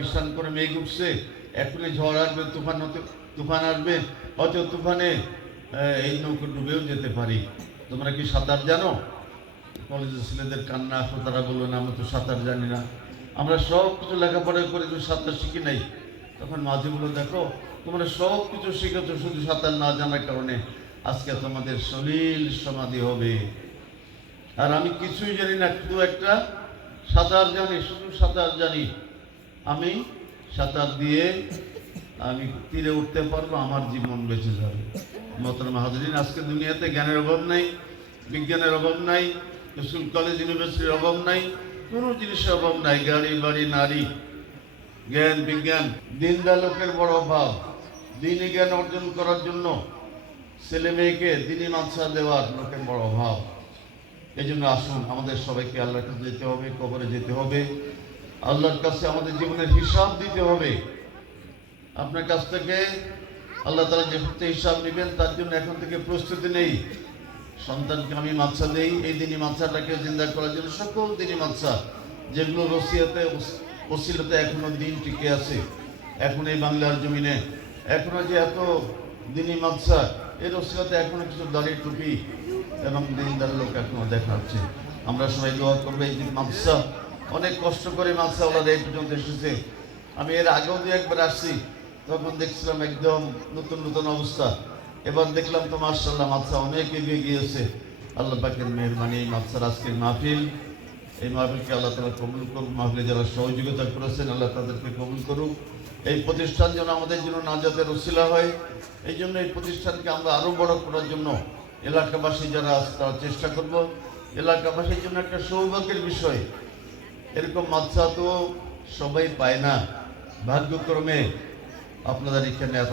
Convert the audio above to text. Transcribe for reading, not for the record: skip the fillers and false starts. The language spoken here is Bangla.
বিশ্রাম করে মেঘ উঠছে, এখনই ঝড় আসবে, তুফান আসবে, হয়তো তুফানে এই নৌকো ডুবেও যেতে পারি। তোমরা কি সাঁতার জানো? কলেজের ছেলেদের কান্না আসো, তারা বললো না আমরা তো সাঁতার জানি না। আমরা সব কিছু লেখাপড়া করে তো সাঁতার শিখি নাই। তখন মাঝে বলো দেখো তোমরা সব কিছু শিখেছো, শুধু সাঁতার না জানার কারণে আজকে তোমাদের সলিল সমাধি হবে। আর আমি কিছুই জানি না, শুধু একটা সাঁতার জানি, শুধু সাঁতার জানি। আমি সাঁতার দিয়ে আমি তীরে উঠতে পারবো, আমার জীবন বেঁচে যাবে। মোহতারাম হাজরিন, আজকে দুনিয়াতে জ্ঞানের অভাব নাই, বিজ্ঞানের অভাব নাই, স্কুল কলেজ ইউনিভার্সিটির অভাব নাই, কোনো জিনিসের অভাব নাই। গাড়ি বাড়ি নারী, জ্ঞান বিজ্ঞান, দিনদার লোকের বড় অভাব। দিনই জ্ঞান অর্জন করার জন্য ছেলে মেয়েকে দিনই মাদ্রাসা দেওয়ার লোকের বড় অভাব। এই জন্য আসুন আমাদের সবাইকে আল্লাহর কাছে যেতে হবে, কবরে যেতে হবে, আল্লাহর কাছে আমাদের জীবনের হিসাব দিতে হবে। আপনার কাছ থেকে আল্লাহ তাআলা যে হিসাব নেবেন তার জন্য এখন থেকে প্রস্তুতি নেই। সন্তানকে আমি মাদ্রাসা দেই, এই দিনই মাদ্রাসাটাকে জিন্দা করার জন্য সকল দিনই মাদ্রাসা যেগুলো রসিয়াতে ওসিলাতে এখনো দিন টিকে আছে, এখন এই বাংলার জমিনে এখনো যে এত দিনই মাদ্রাসা, এর ওসিলাতে এখনো কিছু দাড়ি টুপি এবং দিনদার লোক এখনো দেখা যাচ্ছে। আমরা সবাই দোয়া করবো এই দিন মাদ্রাসা, অনেক কষ্ট করে মাদ্রাসা ওরা এই পর্যন্ত এসেছে। আমি এর আগেও দু একবার আসছি, তখন দেখছিলাম একদম নতুন নতুন অবস্থা। এবার দেখলাম তো মাশাআল্লাহ মাদ্রাসা অনেক এগিয়ে গিয়েছে। আল্লাহ পাকের মেহরবানি, মাদ্রাসার আজকের মাহফিল, এই মাহফিলকে আল্লাহ তাআলা কবুল করুক। মাহফিলে যারা সহযোগিতা করেছেন আল্লাহ তাদেরকে কবুল করুক। এই প্রতিষ্ঠান যেন আমাদের জন্য নাজাতের ওসিলা হয়, এই জন্য এই প্রতিষ্ঠানকে আমরা আরো বড় করার জন্য এলাকাবাসী যারা আছে তারা চেষ্টা করব। এলাকাবাসীর জন্য একটা সৌভাগ্যের বিষয়, এরকম মাদ্রাসা তো সবাই পায় না, ভাগ্যক্রমে আপনাদের এখানে এত